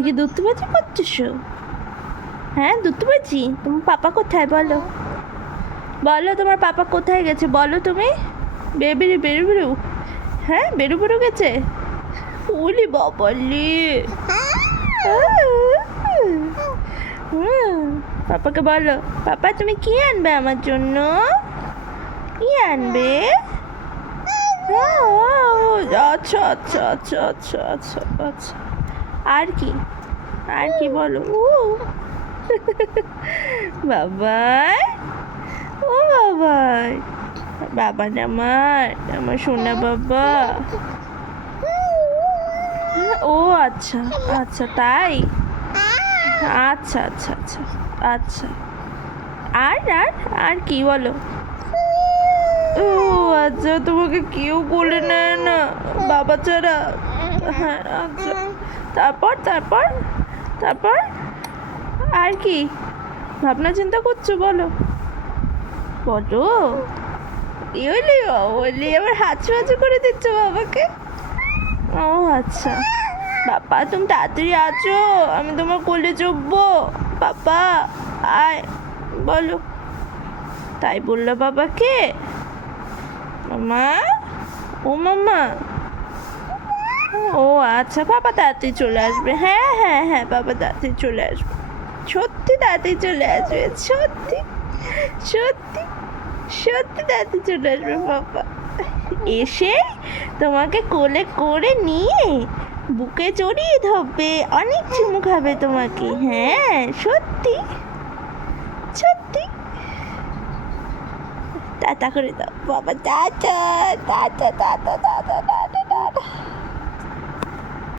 তুমি কি দুধবাজি করতেছো? হ্যাঁ দুধবাজি। তোমার পাপা কোথায় বলো? বলো তোমার পাপা কোথায় গেছে বলো তুমি। বেরু বেরু বেরু। হ্যাঁ বেরু বেরু গেছে। ওলি বাবালি। পাপাকে বলো, পাপা তুমি কি আনবে আমার জন্য? কি আনবে? আচ্ছা আচ্ছা আচ্ছা আচ্ছা আচ্ছা আচ্ছা। আর কি? আর কি বলো? বাবাই, ও বাবাই, বাবা আমার, আমার সোনা বাবা। ও আচ্ছা আচ্ছা তাই। আচ্ছা আচ্ছা আচ্ছা আচ্ছা। আর আর আর কি বলো? ও আচ্ছা, তোমাকে কেউ বলে নেয় না বাবা ছাড়া? হ্যাঁ আচ্ছা। তারপর তারপর তারপর আর কি ভাবনা চিন্তা করছো বলো? বলো। ইউলি বলি আবার হাঁচু হাঁচু করে দিচ্ছ বাবাকে? ও আচ্ছা। বাবা তুমি তাড়াতাড়ি আছো, আমি তোমার কোলে চুপবো। বাবা আয়। বলো। তাই বললো বাবাকে? মামা, ও মামা। ও আচ্ছা, বাবা তাড়াতাড়ি চলে আসবে। হ্যাঁ হ্যাঁ হ্যাঁ, বাবা তাড়াতাড়ি চলে আসবে। সত্যি তাড়াতাড়ি চলে আসবে, সত্যি সত্যি সত্যি তাড়াতাড়ি চলে আসবে বাবা। এসে তোমাকে কোলে করে নিয়ে বুকে জড়িয়ে ধরবে, অনেক চুমু খাবে তোমাকে। হ্যাঁ সত্যি সত্যি। টাটা করে দাও বাবা, tata tata tata tata tata tata.